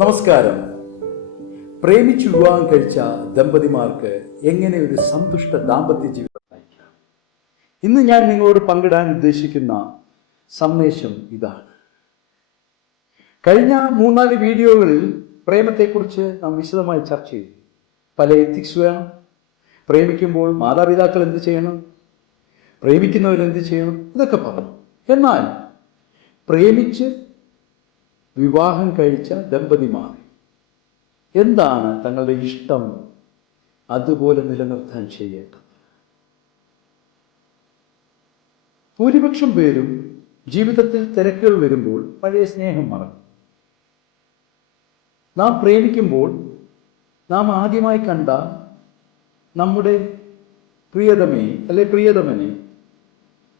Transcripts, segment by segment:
നമസ്കാരം. പ്രേമിച്ച് വിവാഹം കഴിച്ച ദമ്പതിമാർക്ക് എങ്ങനെ ഒരു സന്തുഷ്ട ദാമ്പത്യ ജീവിതം നയിക്കാം? ഇന്ന് ഞാൻ നിങ്ങളോട് പങ്കിടാൻ ഉദ്ദേശിക്കുന്ന സന്ദേശം ഇതാണ്. കഴിഞ്ഞ 3-4 വീഡിയോകളിൽ പ്രേമത്തെക്കുറിച്ച് നാം വിശദമായി ചർച്ച ചെയ്തു. പല എത്തിക്സ് വേണം, പ്രേമിക്കുമ്പോൾ മാതാപിതാക്കൾ എന്ത് ചെയ്യണം, പ്രേമിക്കുന്നവരെന്ത് ചെയ്യണം, ഇതൊക്കെ പറഞ്ഞു. എന്നാൽ പ്രേമിച്ച് വിവാഹം കഴിച്ച ദമ്പതിമാർ എന്താണ് തങ്ങളുടെ ഇഷ്ടം അതുപോലെ നിലനിർത്താൻ ചെയ്യേണ്ടത്? ഭൂരിപക്ഷം പേരും ജീവിതത്തിൽ തിരക്കുകൾ വരുമ്പോൾ പഴയ സ്നേഹം മറക്കും. നാം പ്രേമിക്കുമ്പോൾ നാം ആദ്യമായി കണ്ട നമ്മുടെ പ്രിയതമയെ അല്ലെ പ്രിയതമനെ,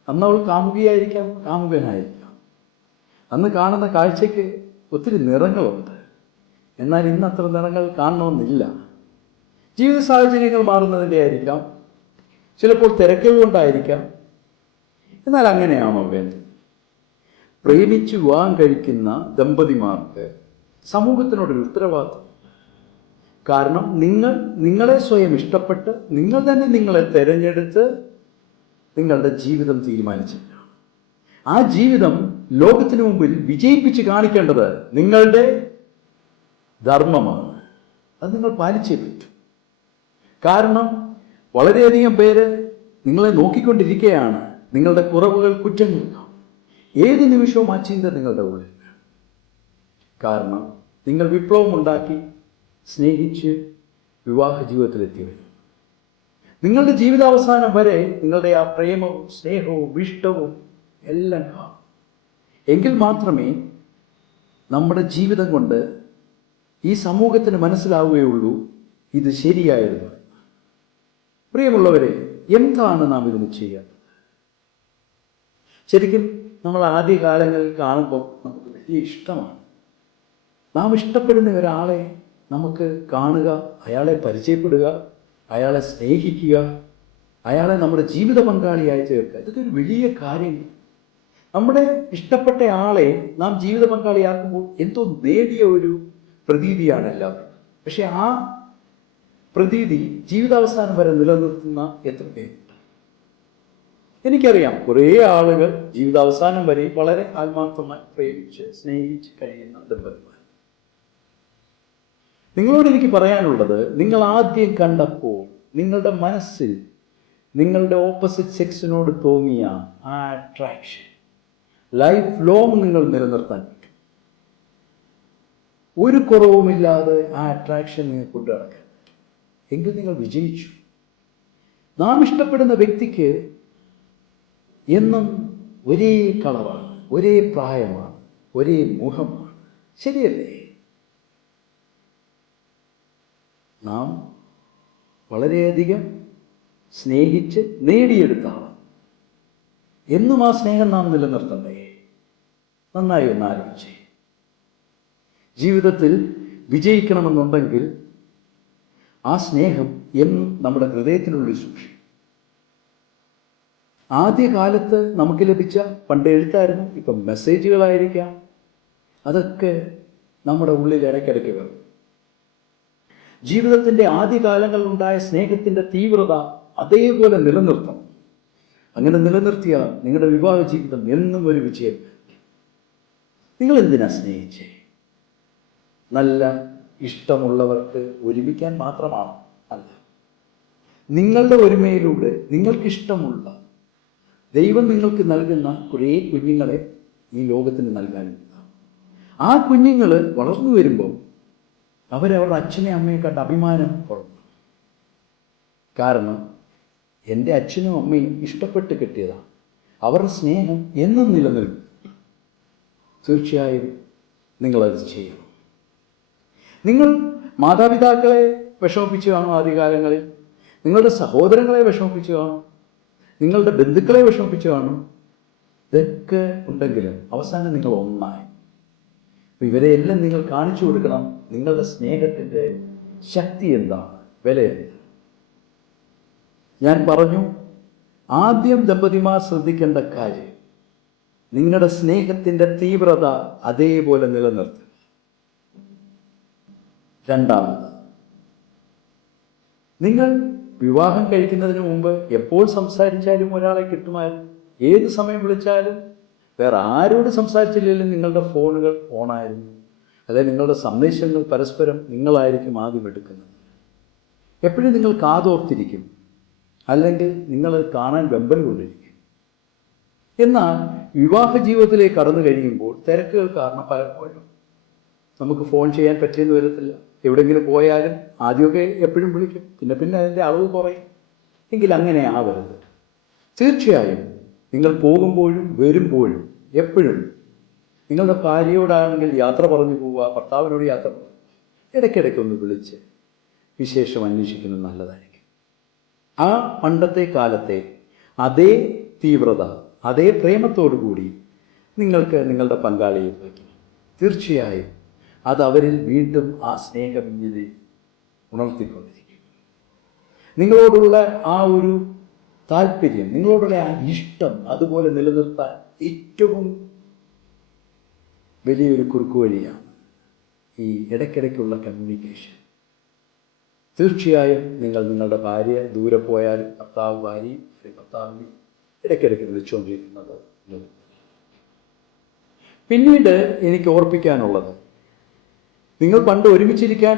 അന്ന് അവൾ കാമുകിയായിരിക്കാം, കാമുകനായിരിക്കാം. അന്ന് കാണുന്ന കാഴ്ചയ്ക്ക് ഒത്തിരി നിറങ്ങളുണ്ട്. എന്നാൽ ഇന്ന് അത്ര നിറങ്ങൾ കാണണമെന്നില്ല. ജീവിത സാഹചര്യങ്ങൾ മാറുന്നതിൻ്റെ ആയിരിക്കാം, ചിലപ്പോൾ തിരക്കുകൾ കൊണ്ടായിരിക്കാം. എന്നാൽ അങ്ങനെയാണോ വേണ്ടത്? പ്രേമിച്ച് വിവാഹം കഴിക്കുന്ന ദമ്പതിമാർക്ക് സമൂഹത്തിനോടൊരു ഉത്തരവാദിത്വം. കാരണം നിങ്ങളെ സ്വയം ഇഷ്ടപ്പെട്ട് നിങ്ങൾ തന്നെ നിങ്ങളെ തിരഞ്ഞെടുത്ത് നിങ്ങളുടെ ജീവിതം തീരുമാനിച്ചില്ല. ആ ജീവിതം ലോകത്തിന് മുമ്പിൽ വിജയിപ്പിച്ച് കാണിക്കേണ്ടത് നിങ്ങളുടെ ധർമ്മമാണ്. അത് നിങ്ങൾ പാലിച്ചേ പറ്റൂ. കാരണം വളരെയധികം പേര് നിങ്ങളെ നോക്കിക്കൊണ്ടിരിക്കുകയാണ്. നിങ്ങളുടെ കുറവുകൾ, കുറ്റങ്ങൾ ഏത് നിമിഷവും ആ ചിന്ത നിങ്ങളുടെ ഉള്ളിൽ. കാരണം നിങ്ങൾ വിപ്ലവം ഉണ്ടാക്കി സ്നേഹിച്ച് വിവാഹ ജീവിതത്തിലെത്തിയവർ. നിങ്ങളുടെ ജീവിതാവസാനം വരെ നിങ്ങളുടെ ആ പ്രേമവും സ്നേഹവും ഇഷ്ടവും എല്ലാം കാണും. എങ്കിൽ മാത്രമേ നമ്മുടെ ജീവിതം കൊണ്ട് ഈ സമൂഹത്തിന് മനസ്സിലാവുകയുള്ളൂ ഇത് ശരിയായിരുന്നു. പ്രിയമുള്ളവരെ, എന്താണ് നാം ഇതിന് ചെയ്യേണ്ടത്? ശരിക്കും നമ്മൾ ആദ്യകാലങ്ങളിൽ കാണുമ്പോൾ നമുക്ക് വലിയ ഇഷ്ടമാണ്. നാം ഇഷ്ടപ്പെടുന്ന ഒരാളെ നമുക്ക് കാണുക, അയാളെ പരിചയപ്പെടുക, അയാളെ സ്നേഹിക്കുക, അയാളെ നമ്മുടെ ജീവിത പങ്കാളിയായി ചേർക്കുക. ഇതൊക്കെ ഒരു വലിയ കാര്യമാണ്. നമ്മുടെ ഇഷ്ടപ്പെട്ട ആളെ നാം ജീവിത പങ്കാളിയാക്കുമ്പോൾ എന്തോ നേടിയ ഒരു പ്രതീതിയാണ് എല്ലാവരും. പക്ഷെ ആ പ്രതീതി ജീവിതാവസാനം വരെ നിലനിർത്തുന്ന എത്ര പേരുണ്ട്? എനിക്കറിയാം കുറേ ആളുകൾ ജീവിതാവസാനം വരെ വളരെ ആത്മാർത്ഥമായി പ്രേമിച്ച് സ്നേഹിച്ച് കഴിയുന്ന ദമ്പതിമാർ. നിങ്ങളോട് എനിക്ക് പറയാനുള്ളത്, നിങ്ങൾ ആദ്യം കണ്ടപ്പോൾ നിങ്ങളുടെ മനസ്സിൽ നിങ്ങളുടെ ഓപ്പോസിറ്റ് സെക്സിനോട് തോന്നിയ ആ അട്രാക്ഷൻ ലൈഫ് ലോങ് നിങ്ങൾ നിലനിർത്താൻ പറ്റും. ഒരു കുറവുമില്ലാതെ ആ അട്രാക്ഷൻ നിങ്ങൾ കൊണ്ടു നടക്കാൻ പറ്റും. എങ്കിൽ നിങ്ങൾ വിജയിച്ചു. നാം ഇഷ്ടപ്പെടുന്ന വ്യക്തിക്ക് എന്നും ഒരേ കളറാണ്, ഒരേ പ്രായമാണ്, ഒരേ മുഖമാണ്. ശരിയല്ലേ? നാം വളരെയധികം സ്നേഹിച്ച് നേടിയെടുത്താണ്. എന്നും ആ സ്നേഹം നാം നിലനിർത്തണ്ടേ? നന്നായി ഒന്ന് ആലോചിച്ചേ. ജീവിതത്തിൽ വിജയിക്കണമെന്നുണ്ടെങ്കിൽ ആ സ്നേഹം എന്നും നമ്മുടെ ഹൃദയത്തിനുള്ളിൽ സൂക്ഷിക്കും. ആദ്യകാലത്ത് നമുക്ക് ലഭിച്ച, പണ്ട് എഴുത്തായിരുന്നു, ഇപ്പം മെസ്സേജുകളായിരിക്കാം, അതൊക്കെ നമ്മുടെ ഉള്ളിൽ ഇടയ്ക്കിടയ്ക്ക് വരും. ജീവിതത്തിൻ്റെ ആദ്യകാലങ്ങളിലുണ്ടായ സ്നേഹത്തിൻ്റെ തീവ്രത അതേപോലെ നിലനിർത്തണം. അങ്ങനെ നിലനിർത്തിയാൽ നിങ്ങളുടെ വിവാഹ ജീവിതം എന്നും ഒരു വിജയം. നിങ്ങൾ എന്തിനാ സ്നേഹിച്ചേ? നല്ല ഇഷ്ടമുള്ളവർക്ക് ഒരുമിക്കാൻ മാത്രമാണോ? അല്ല. നിങ്ങളുടെ ഒരുമയിലൂടെ നിങ്ങൾക്കിഷ്ടമുള്ള ദൈവം നിങ്ങൾക്ക് നൽകുന്ന കുറേ കുഞ്ഞുങ്ങളെ ഈ ലോകത്തിന് നൽകാനുണ്ട്. ആ കുഞ്ഞുങ്ങൾ വളർന്നു വരുമ്പോൾ അവരവരുടെ അച്ഛനെ അമ്മയെ കണ്ട് അഭിമാനം കൊള്ളും. കാരണം എൻ്റെ അച്ഛനും അമ്മയും ഇഷ്ടപ്പെട്ട് കിട്ടിയതാണ്. അവരുടെ സ്നേഹം എന്നും നിലനിൽക്കും. തീർച്ചയായും നിങ്ങളത് ചെയ്യണം. നിങ്ങൾ മാതാപിതാക്കളെ വിഷമിപ്പിച്ചു കാണും ആദ്യകാലങ്ങളിൽ, നിങ്ങളുടെ സഹോദരങ്ങളെ വിഷമിപ്പിച്ചു കാണും, നിങ്ങളുടെ ബന്ധുക്കളെ വിഷമിപ്പിച്ചു കാണും. ഇതൊക്കെ ഉണ്ടെങ്കിലും അവസാനം നിങ്ങൾ ഒന്നായി. ഇവരെയെല്ലാം നിങ്ങൾ കാണിച്ചു കൊടുക്കണം നിങ്ങളുടെ സ്നേഹത്തിൻ്റെ ശക്തി എന്താണ്, വില എന്താണ്. ഞാൻ പറഞ്ഞു, ആദ്യം ദമ്പതിമാർ ശ്രദ്ധിക്കേണ്ട കാര്യം, നിങ്ങളുടെ സ്നേഹത്തിൻ്റെ തീവ്രത അതേപോലെ നിലനിർത്തുക. രണ്ടാമത്, നിങ്ങൾ വിവാഹം കഴിക്കുന്നതിന് മുമ്പ് എപ്പോൾ സംസാരിച്ചാലും ഒരാളെ കിട്ടുമായിരുന്നു. ഏത് സമയം വിളിച്ചാലും വേറെ ആരോട് സംസാരിച്ചില്ലെങ്കിലും നിങ്ങളുടെ ഫോണുകൾ ഓണായിരുന്നു. അതായത് നിങ്ങളുടെ സന്ദേശങ്ങൾ പരസ്പരം നിങ്ങളായിരിക്കും ആദ്യം എടുക്കുന്നത്. എപ്പോഴും നിങ്ങൾ കാതോർത്തിരിക്കും, അല്ലെങ്കിൽ നിങ്ങൾ കാണാൻ വെമ്പൽ കൊണ്ടിരിക്കും. എന്നാൽ വിവാഹ ജീവിതത്തിലേക്ക് കടന്നു കഴിയുമ്പോൾ തിരക്കുകൾ കാരണം പലപ്പോഴും നമുക്ക് ഫോൺ ചെയ്യാൻ പറ്റിയെന്ന് വരത്തില്ല. എവിടെയെങ്കിലും പോയാലും ആദ്യമൊക്കെ എപ്പോഴും വിളിക്കും, പിന്നെ അതിൻ്റെ അളവ് കുറയും. എങ്കിൽ അങ്ങനെ ആവരുത്. തീർച്ചയായും നിങ്ങൾ പോകുമ്പോഴും വരുമ്പോഴും എപ്പോഴും നിങ്ങളുടെ ഭാര്യയോടാണെങ്കിൽ യാത്ര പറഞ്ഞു പോവുക, ഭർത്താവിനോട് യാത്ര പോകുക, ഇടയ്ക്കിടയ്ക്ക് ഒന്ന് വിളിച്ച് വിശേഷം അന്വേഷിക്കുന്നത് നല്ലതായിരിക്കും. ആ പണ്ടത്തെ കാലത്തെ അതേ തീവ്രത, അതേ പ്രേമത്തോടു കൂടി നിങ്ങൾക്ക് നിങ്ങളുടെ പങ്കാളിയെ വയ്ക്കും. തീർച്ചയായും അത് അവരിൽ വീണ്ടും ആ സ്നേഹവിഞ്ഞിനെ ഉണർത്തിക്കൊണ്ടിരിക്കും. നിങ്ങളോടുള്ള ആ ഒരു താല്പര്യം, നിങ്ങളോടുള്ള ആ ഇഷ്ടം അതുപോലെ നിലനിർത്താൻ ഏറ്റവും വലിയൊരു കുറുക്കുവഴിയാണ് ഈ ഇടയ്ക്കിടയ്ക്കുള്ള കമ്മ്യൂണിക്കേഷൻ. തീർച്ചയായും നിങ്ങൾ നിങ്ങളുടെ ഭാര്യ ദൂരെ പോയാൽ ഭർത്താവിനെ ഇടയ്ക്കിടയ്ക്ക് വിളിച്ചുകൊണ്ടിരിക്കുന്നത്. പിന്നീട് എനിക്ക് ഓർപ്പിക്കാനുള്ളത്, നിങ്ങൾ പണ്ട് ഒരുമിച്ചിരിക്കാൻ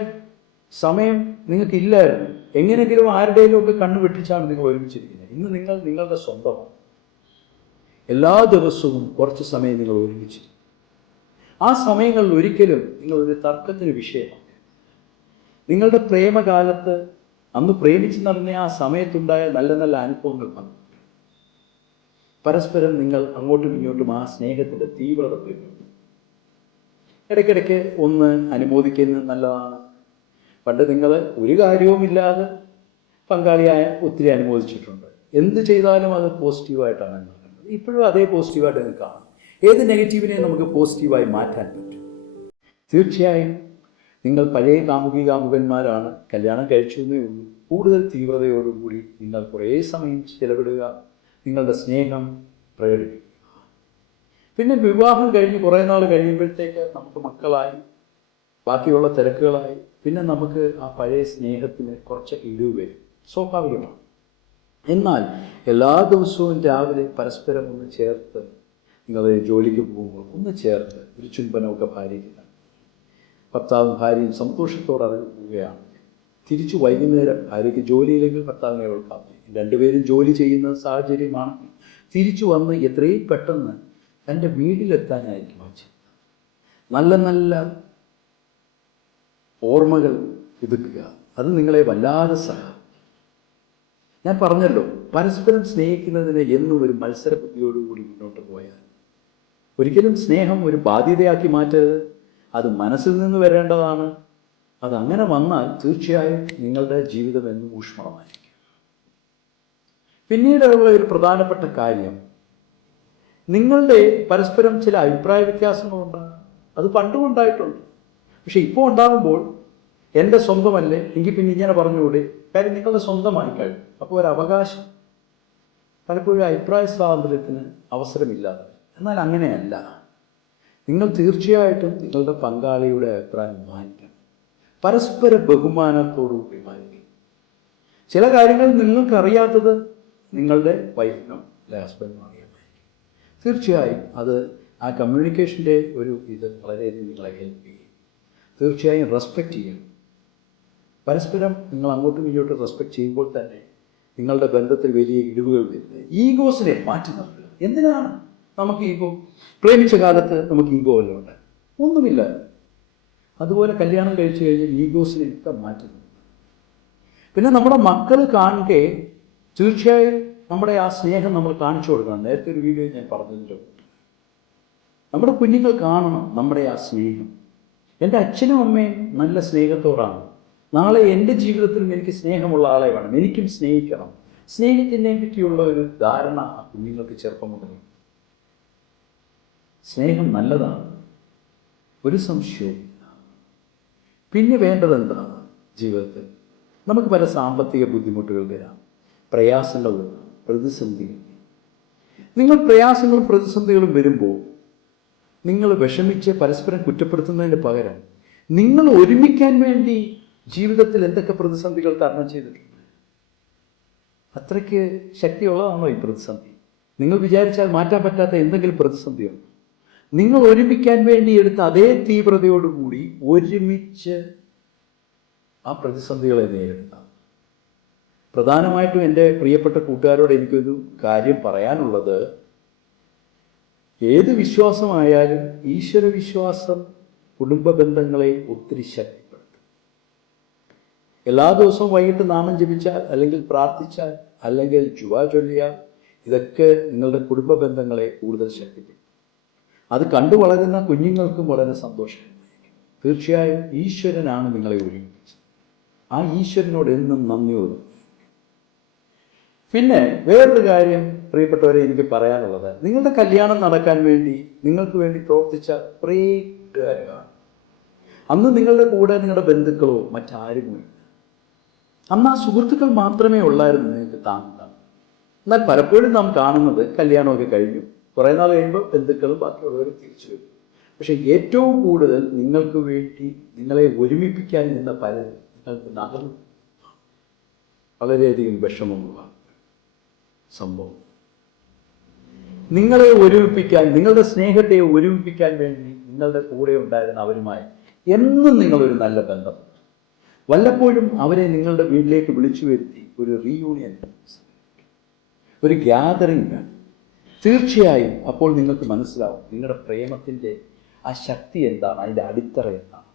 സമയം നിങ്ങൾക്കില്ലായിരുന്നു. എങ്ങനെയെങ്കിലും ആരുടെയും ഒക്കെ കണ്ണു വെട്ടിച്ചാണ് നിങ്ങൾ ഒരുമിച്ചിരിക്കുന്നത്. ഇന്ന് നിങ്ങൾ നിങ്ങളുടെ സ്വന്തമാണ്. എല്ലാ ദിവസവും കുറച്ച് സമയം നിങ്ങൾ ഒരുമിച്ചിരിക്കും. ആ സമയങ്ങളിൽ ഒരിക്കലും നിങ്ങളൊരു തർക്കത്തിന് വിഷയമാണ്. നിങ്ങളുടെ പ്രേമകാലത്ത് അന്ന് പ്രേമിച്ച് നടന്ന ആ സമയത്തുണ്ടായ നല്ല നല്ല അനുഭവങ്ങൾ പങ്കു പരസ്പരം നിങ്ങൾ അങ്ങോട്ടും ഇങ്ങോട്ടും ആ സ്നേഹത്തിൻ്റെ തീവ്രത പോയിട്ടുണ്ട്. ഇടയ്ക്കിടയ്ക്ക് ഒന്ന് അനുമോദിക്കുന്നത് നല്ലതാണ്. പണ്ട് നിങ്ങൾ ഒരു കാര്യവുമില്ലാതെ പങ്കാളിയായ ഒത്തിരി അനുമോദിച്ചിട്ടുണ്ട്. എന്ത് ചെയ്താലും അത് പോസിറ്റീവായിട്ടാണ് നടക്കുന്നത്. ഇപ്പോഴും അതേ പോസിറ്റീവായിട്ട് നിങ്ങൾക്ക് കാണാം. ഏത് നെഗറ്റീവിനെ നമുക്ക് പോസിറ്റീവായി മാറ്റാൻ പറ്റും. തീർച്ചയായും നിങ്ങൾ പഴയ കാമുകന്മാരാണ്, കല്യാണം കഴിച്ചതേ ഉള്ളൂ. കൂടുതൽ തീവ്രതയോടുകൂടി നിങ്ങൾ കുറേ സമയം ചിലവിടുക, നിങ്ങളുടെ സ്നേഹം പ്രകടിപ്പിക്കുക. പിന്നെ വിവാഹം കഴിഞ്ഞ് കുറേ നാൾ കഴിയുമ്പോഴത്തേക്ക് നമുക്ക് മക്കളായി, ബാക്കിയുള്ള തിരക്കുകളായി, പിന്നെ നമുക്ക് ആ പഴയ സ്നേഹത്തിന് കുറച്ച് ഇടിവ് വരും, സ്വാഭാവികമാണ്. എന്നാൽ എല്ലാ ദിവസവും രാവിലെ പരസ്പരം ഒന്ന് ചേർത്ത്, നിങ്ങൾ ജോലിക്ക് പോകുമ്പോൾ ഒന്ന് ചേർത്ത് ഒരു ചുംബനമൊക്കെ ഭാര്യയ്ക്ക്, ഭർത്താവും ഭാര്യയും സന്തോഷത്തോടെ അതിൽ പോവുകയാണ്. തിരിച്ചു വൈകുന്നേരം ഭാര്യയ്ക്ക് ജോലിയില്ലെങ്കിൽ ഭർത്താവിനെ ഓർക്കാം, രണ്ടുപേരും ജോലി ചെയ്യുന്ന സാഹചര്യമാണ്. തിരിച്ചു വന്ന് എത്രയും പെട്ടെന്ന് തൻ്റെ വീട്ടിലെത്താനായിരിക്കും നല്ല നല്ല ഓർമ്മകൾ പുതുക്കുക. അത് നിങ്ങളെ വല്ലാതെ സഹായിക്കും. ഞാൻ പറഞ്ഞല്ലോ, പരസ്പരം സ്നേഹിക്കുന്നതിന് എന്നും ഒരു മത്സര ബുദ്ധിയോടുകൂടി മുന്നോട്ട് പോയാൽ ഒരിക്കലും സ്നേഹം ഒരു ബാധ്യതയാക്കി മാറ്റരുത്. അത് മനസ്സിൽ നിന്ന് വരേണ്ടതാണ്. അതങ്ങനെ വന്നാൽ തീർച്ചയായും നിങ്ങളുടെ ജീവിതം എന്നും ഊഷ്മളമായിരിക്കും. പിന്നീടുള്ള ഒരു പ്രധാനപ്പെട്ട കാര്യം, നിങ്ങളുടെ പരസ്പരം ചില അഭിപ്രായ വ്യത്യാസങ്ങളുണ്ടാകും. അത് പണ്ടും ഉണ്ടായിട്ടുണ്ട്. പക്ഷെ ഇപ്പോൾ ഉണ്ടാകുമ്പോൾ എൻ്റെ സ്വന്തമല്ലേ എങ്കിൽ പിന്നെ ഇങ്ങനെ പറഞ്ഞുകൂടി, കാര്യം നിങ്ങളുടെ സ്വന്തമായി കഴിഞ്ഞു. അപ്പോൾ ഒരു അവകാശം, പലപ്പോഴും അഭിപ്രായ സ്വാതന്ത്ര്യത്തിന് അവസരമില്ലാതെ. എന്നാൽ അങ്ങനെയല്ല. നിങ്ങൾ തീർച്ചയായിട്ടും നിങ്ങളുടെ പങ്കാളിയുടെ അഭിപ്രായം മാനിക്കണം. പരസ്പര ബഹുമാനത്തോടുകൂടി മാനിക്കണം. ചില കാര്യങ്ങൾ നിങ്ങൾക്കറിയാത്തത് നിങ്ങളുടെ വൈഫിനോ അല്ലെ ഹസ്ബൻഡിനോ അറിയാമായിരിക്കും. തീർച്ചയായും അത് ആ കമ്മ്യൂണിക്കേഷൻ്റെ ഇത് വളരെയധികം നിങ്ങളെ ഹെൽപ്പ് ചെയ്യും. തീർച്ചയായും റെസ്പെക്റ്റ് ചെയ്യണം. പരസ്പരം നിങ്ങൾ അങ്ങോട്ടും ഇങ്ങോട്ടും റെസ്പെക്റ്റ് ചെയ്യുമ്പോൾ തന്നെ നിങ്ങളുടെ ബന്ധത്തിൽ വലിയ ഇടിവുകൾ വരുന്നത്. ഈഗോസിനെ മാറ്റി നിർത്തുക. എന്തിനാണ് നമുക്ക് ഈഗോ? പ്രേമിച്ച കാലത്ത് നമുക്ക് ഈഗോ വല്ലതും ഉണ്ട്? ഒന്നുമില്ല. അതുപോലെ കല്യാണം കഴിച്ചു കഴിഞ്ഞാൽ ഈഗോസിനെയൊക്കെ മാറ്റി നിർത്തുക. പിന്നെ നമ്മുടെ മക്കൾ കാണുക, തീർച്ചയായും നമ്മുടെ ആ സ്നേഹം നമ്മൾ കാണിച്ചു കൊടുക്കണം. നേരത്തെ ഒരു വീഡിയോ ഞാൻ പറഞ്ഞതിൻ്റെ നമ്മുടെ കുഞ്ഞുങ്ങൾ കാണണം നമ്മുടെ ആ സ്നേഹം. എൻ്റെ അച്ഛനും അമ്മയും നല്ല സ്നേഹത്തോടാണ്. നാളെ എൻ്റെ ജീവിതത്തിലും എനിക്ക് സ്നേഹമുള്ള ആളെ വേണം, എനിക്കും സ്നേഹിക്കണം. സ്നേഹത്തിനെ പറ്റിയുള്ള ഒരു ധാരണ ആ കുഞ്ഞുങ്ങൾക്ക് ചെറുപ്പം മുതൽ. സ്നേഹം നല്ലതാണ്, ഒരു സംശയവും. പിന്നെ വേണ്ടത് എന്താണ്? ജീവിതത്തിൽ നമുക്ക് പല സാമ്പത്തിക ബുദ്ധിമുട്ടുകൾ വരാം, പ്രയാസങ്ങൾ വരാം, പ്രതിസന്ധികൾ. നിങ്ങൾ പ്രയാസങ്ങളും പ്രതിസന്ധികളും വരുമ്പോൾ നിങ്ങൾ വിഷമിച്ച് പരസ്പരം കുറ്റപ്പെടുത്തുന്നതിന് പകരം നിങ്ങൾ ഒരുമിക്കാൻ വേണ്ടി ജീവിതത്തിൽ എന്തൊക്കെ പ്രതിസന്ധികൾ തരണം ചെയ്തിട്ടുണ്ട്? അത്രയ്ക്ക് ശക്തിയുള്ളതാണോ ഈ പ്രതിസന്ധി? നിങ്ങൾ വിചാരിച്ചാൽ മാറ്റാൻ പറ്റാത്ത എന്തെങ്കിലും പ്രതിസന്ധിയുണ്ടോ? നിങ്ങൾ ഒരുമിക്കാൻ വേണ്ടി എടുത്ത അതേ തീവ്രതയോടുകൂടി ഒരുമിച്ച് ആ പ്രതിസന്ധികളെ നേരിടുക. പ്രധാനമായിട്ടും എൻ്റെ പ്രിയപ്പെട്ട കൂട്ടുകാരോട് എനിക്കൊരു കാര്യം പറയാനുള്ളത്, ഏത് വിശ്വാസമായാലും ഈശ്വരവിശ്വാസം കുടുംബ ബന്ധങ്ങളെ ഒത്തിരി ശക്തിപ്പെടുത്തും. എല്ലാ ദിവസവും വൈകിട്ട് നാമം ജപിച്ചാൽ, അല്ലെങ്കിൽ പ്രാർത്ഥിച്ചാൽ, അല്ലെങ്കിൽ ചുവ ചൊല്ലിയാൽ, ഇതൊക്കെ നിങ്ങളുടെ കുടുംബ ബന്ധങ്ങളെ കൂടുതൽ ശക്തിപ്പെടുത്തും. അത് കണ്ടു വളരുന്ന കുഞ്ഞുങ്ങൾക്കും വളരെ സന്തോഷമായിരിക്കും. തീർച്ചയായും ഈശ്വരനാണ് നിങ്ങളെ ഒരുമിപ്പിച്ചത്. ആ ഈശ്വരനോട് എന്നും നന്ദിയോടും. പിന്നെ വേറൊരു കാര്യം പ്രിയപ്പെട്ടവരെ എനിക്ക് പറയാനുള്ളത്, നിങ്ങളുടെ കല്യാണം നടക്കാൻ വേണ്ടി നിങ്ങൾക്ക് വേണ്ടി പ്രവർത്തിച്ച കുറേ കൂട്ടുകാരാണ്. അന്ന് നിങ്ങളുടെ കൂടെ നിങ്ങളുടെ ബന്ധുക്കളോ മറ്റാരുമില്ല. അന്ന് ആ സുഹൃത്തുക്കൾ മാത്രമേ ഉള്ളായിരുന്നു നിങ്ങൾക്ക് താങ്ങാൻ. എന്നാൽ പലപ്പോഴും നാം കാണുന്നത് കല്യാണമൊക്കെ കഴിഞ്ഞു, കുറേ നാൾ കഴിയുമ്പോൾ ബന്ധുക്കളും ബാക്കിയുള്ളവരും തിരിച്ചു വരും. പക്ഷെ ഏറ്റവും കൂടുതൽ നിങ്ങൾക്ക് വേണ്ടി നിങ്ങളെ ഒരുമിപ്പിക്കാൻ നിന്ന പലരും നിങ്ങൾക്ക് നകർന്നു. വളരെയധികം വിഷമമുള്ള സംഭവം. നിങ്ങളെ ഒരുമിപ്പിക്കാൻ, നിങ്ങളുടെ സ്നേഹത്തെ ഒരുമിപ്പിക്കാൻ വേണ്ടി നിങ്ങളുടെ കൂടെ ഉണ്ടായിരുന്ന അവരുമായി എന്നും നിങ്ങളൊരു നല്ല ബന്ധം, വല്ലപ്പോഴും അവരെ നിങ്ങളുടെ വീട്ടിലേക്ക് വിളിച്ചു വരുത്തി ഒരു റീയൂണിയൻ, ഒരു ഗ്യാതറിംഗ് വേണം. തീർച്ചയായും അപ്പോൾ നിങ്ങൾക്ക് മനസ്സിലാവും നിങ്ങളുടെ പ്രേമത്തിൻ്റെ ആ ശക്തി എന്താണ്, അതിൻ്റെ അടിത്തറ എന്താണ്.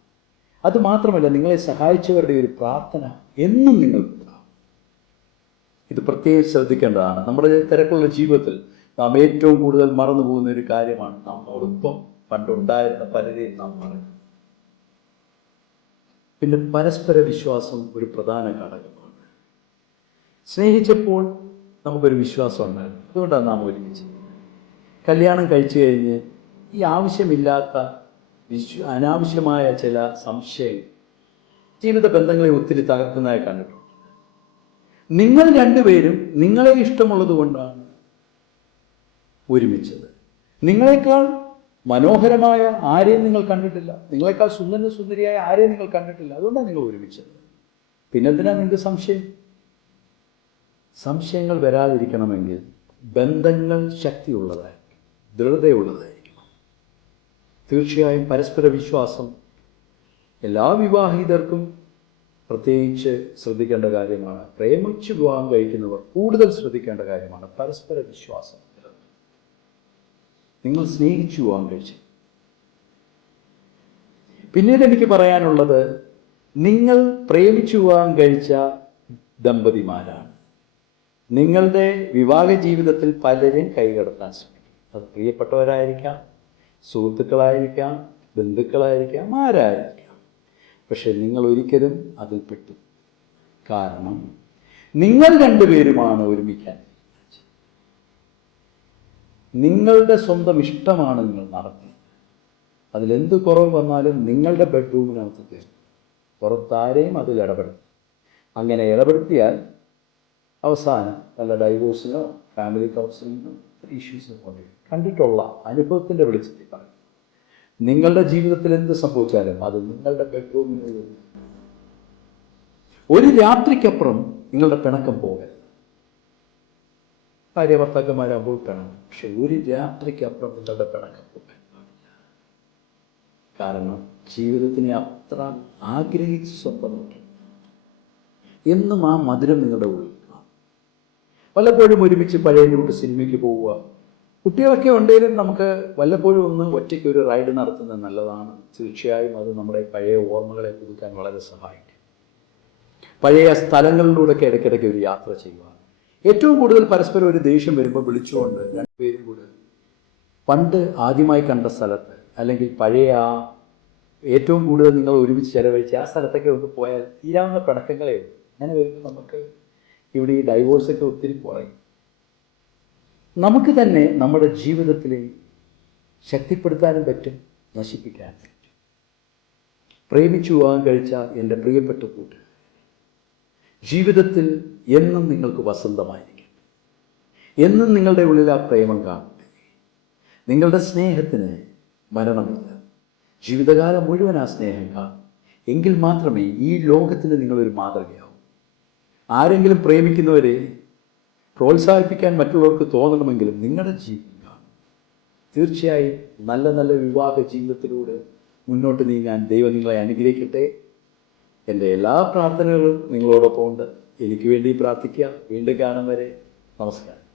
അതുമാത്രമല്ല, നിങ്ങളെ സഹായിച്ചവരുടെ ഒരു പ്രാർത്ഥന എന്നും നിങ്ങൾക്കുണ്ടാവും. ഇത് പ്രത്യേകം ശ്രദ്ധിക്കേണ്ടതാണ്. നമ്മുടെ തിരക്കുള്ള ജീവിതത്തിൽ നാം ഏറ്റവും കൂടുതൽ മറന്നു പോകുന്ന ഒരു കാര്യമാണ്, നമ്മോടൊപ്പം പണ്ടുണ്ടായിരുന്ന പലരെയും നാം മറന്നു. പിന്നെ പരസ്പര വിശ്വാസം ഒരു പ്രധാന ഘടകമാണ്. സ്നേഹിച്ചപ്പോൾ നമുക്കൊരു വിശ്വാസം ഉണ്ടായിരുന്നു, അതുകൊണ്ടാണ് നാം ഒരുമിച്ചത്. കല്യാണം കഴിച്ചു കഴിഞ്ഞ് ഈ ആവശ്യമില്ലാത്ത അനാവശ്യമായ ചില സംശയങ്ങൾ ജീവിത ബന്ധങ്ങളെ ഒത്തിരി തകർക്കുന്നതായി കണ്ടിട്ടുണ്ട്. നിങ്ങൾ രണ്ടുപേരും നിങ്ങളെ ഇഷ്ടമുള്ളത് കൊണ്ടാണ് ഒരുമിച്ചത്. നിങ്ങളെക്കാൾ മനോഹരമായ ആരെയും നിങ്ങൾ കണ്ടിട്ടില്ല, നിങ്ങളെക്കാൾ സുന്ദര സുന്ദരിയായ ആരെയും നിങ്ങൾ കണ്ടിട്ടില്ല, അതുകൊണ്ടാണ് നിങ്ങൾ ഒരുമിച്ചത്. പിന്നെന്തിനാ നിങ്ങൾക്ക് സംശയങ്ങൾ വരാതിരിക്കണമെങ്കിൽ ബന്ധങ്ങൾ ശക്തിയുള്ളതായിരിക്കും, ദൃഢതയുള്ളതായിരിക്കും. തീർച്ചയായും പരസ്പര വിശ്വാസം എല്ലാ വിവാഹിതർക്കും പ്രത്യേകിച്ച് ശ്രദ്ധിക്കേണ്ട കാര്യമാണ്. പ്രേമിച്ച് വിവാഹം കഴിക്കുന്നവർ കൂടുതൽ ശ്രദ്ധിക്കേണ്ട കാര്യമാണ് പരസ്പര വിശ്വാസം. നിങ്ങൾ സ്നേഹിച്ചു വിവാഹം കഴിച്ചു. പിന്നീട് എനിക്ക് പറയാനുള്ളത്, നിങ്ങൾ പ്രേമിച്ചു വിവാഹം കഴിച്ച ദമ്പതിമാരാണ്. നിങ്ങളുടെ വിവാഹ ജീവിതത്തിൽ പലരും കൈകടത്താൻ ശ്രമിക്കും. അത് പ്രിയപ്പെട്ടവരായിരിക്കാം, സുഹൃത്തുക്കളായിരിക്കാം, ബന്ധുക്കളായിരിക്കാം, ആരായിരിക്കാം. പക്ഷെ നിങ്ങൾ ഒരിക്കലും അതിൽ പെട്ടു. കാരണം നിങ്ങൾ രണ്ടുപേരുമാണ് ഒരുമിക്കാൻ. നിങ്ങളുടെ സ്വന്തം ഇഷ്ടമാണ് നിങ്ങൾ നടത്തി. അതിലെന്ത് കുറവ് വന്നാലും നിങ്ങളുടെ ബെഡ്റൂമിനകത്ത് കയറും, പുറത്താരെയും അതിൽ ഇടപെടും. അങ്ങനെ ഇടപെടുത്തിയാൽ അവസാനം വല്ല ഡൈവോഴ്സിനോ ഫാമിലി കൗൺസിലിങ്ങിനോ ഇഷ്യൂസിനോ കൊണ്ടുവരും. കണ്ടിട്ടുള്ള അനുഭവത്തിൻ്റെ വെളിച്ചത്തിൽ പറയും. നിങ്ങളുടെ ജീവിതത്തിൽ എന്ത് സംഭവിച്ചാലും അത് നിങ്ങളുടെ ബെഡ്റൂമിൽ ഒരു രാത്രിക്കപ്പുറം നിങ്ങളുടെ പിണക്കം പോകരുത്. ഭാര്യ ഭർത്താക്കന്മാരാകുമ്പോൾ പിണങ്ങും, പക്ഷെ ഒരു രാത്രിക്കപ്പുറം നിങ്ങളുടെ പിണക്കം പോകാൻ പാടില്ല. കാരണം ജീവിതത്തിനെ അത്ര ആഗ്രഹിച്ച് സ്വന്തമാക്കി എന്നും ആ മധുരം നിങ്ങളുടെ ഉള്ളിൽ. വല്ലപ്പോഴും ഒരുമിച്ച് പഴയ റൂട്ട് സിനിമയ്ക്ക് പോവുക. കുട്ടികളൊക്കെ ഉണ്ടെങ്കിലും നമുക്ക് വല്ലപ്പോഴും ഒന്ന് ഒറ്റയ്ക്ക് ഒരു റൈഡ് നടത്തുന്നത് നല്ലതാണ്. തീർച്ചയായും അത് നമ്മുടെ പഴയ ഓർമ്മകളെ പുതുക്കാൻ വളരെ സഹായിക്കും. പഴയ സ്ഥലങ്ങളിലൂടെയൊക്കെ ഇടയ്ക്കിടയ്ക്ക് ഒരു യാത്ര ചെയ്യുക. ഏറ്റവും കൂടുതൽ പരസ്പരം ഒരു ദേഷ്യം വരുമ്പോൾ വിളിച്ചുകൊണ്ട് രണ്ടുപേരും കൂടെ പണ്ട് ആദ്യമായി കണ്ട സ്ഥലത്ത്, അല്ലെങ്കിൽ പഴയ ആ ഏറ്റവും കൂടുതൽ നിങ്ങൾ ഒരുമിച്ച് ചെലവഴിച്ച് ആ സ്ഥലത്തൊക്കെ ഒന്ന് പോയാൽ തീരാവുന്ന പിണക്കങ്ങളേ ഉള്ളൂ. അങ്ങനെ വരുമ്പോൾ നമുക്ക് ഇവിടെ ഈ ഡൈവോഴ്സൊക്കെ ഒത്തിരി കുറയും. നമുക്ക് തന്നെ നമ്മുടെ ജീവിതത്തിലെ ശക്തിപ്പെടുത്താനും പറ്റും, നശിപ്പിക്കാനും പറ്റും. പ്രേമിച്ചു വിവാഹം കഴിച്ച എൻ്റെ പ്രിയപ്പെട്ട കൂട്ടുകാർ, ജീവിതത്തിൽ എന്നും നിങ്ങൾക്ക് വസന്തമായിരിക്കും. എന്നും നിങ്ങളുടെ ഉള്ളിൽ ആ പ്രേമം കാണട്ടെ. നിങ്ങളുടെ സ്നേഹത്തിന് മരണമില്ല. ജീവിതകാലം മുഴുവൻ ആ സ്നേഹം കാണും. എങ്കിൽ മാത്രമേ ഈ ലോകത്തിന് നിങ്ങളൊരു മാതൃകയാവൂ. ആരെങ്കിലും പ്രേമിക്കുന്നവരെ പ്രോത്സാഹിപ്പിക്കാൻ മറ്റുള്ളവർക്ക് തോന്നണമെങ്കിലും നിങ്ങളുടെ ജീവിതം തീർച്ചയായും നല്ല നല്ല വിവാഹ ജീവിതത്തിലൂടെ മുന്നോട്ട് നീങ്ങാൻ ദൈവം നിങ്ങളെ അനുഗ്രഹിക്കട്ടെ. എൻ്റെ എല്ലാ പ്രാർത്ഥനകളും നിങ്ങളോടൊപ്പം ഉണ്ട്. എനിക്ക് വേണ്ടി പ്രാർത്ഥിക്കുക. വീണ്ടും കാണും വരെ നമസ്കാരം.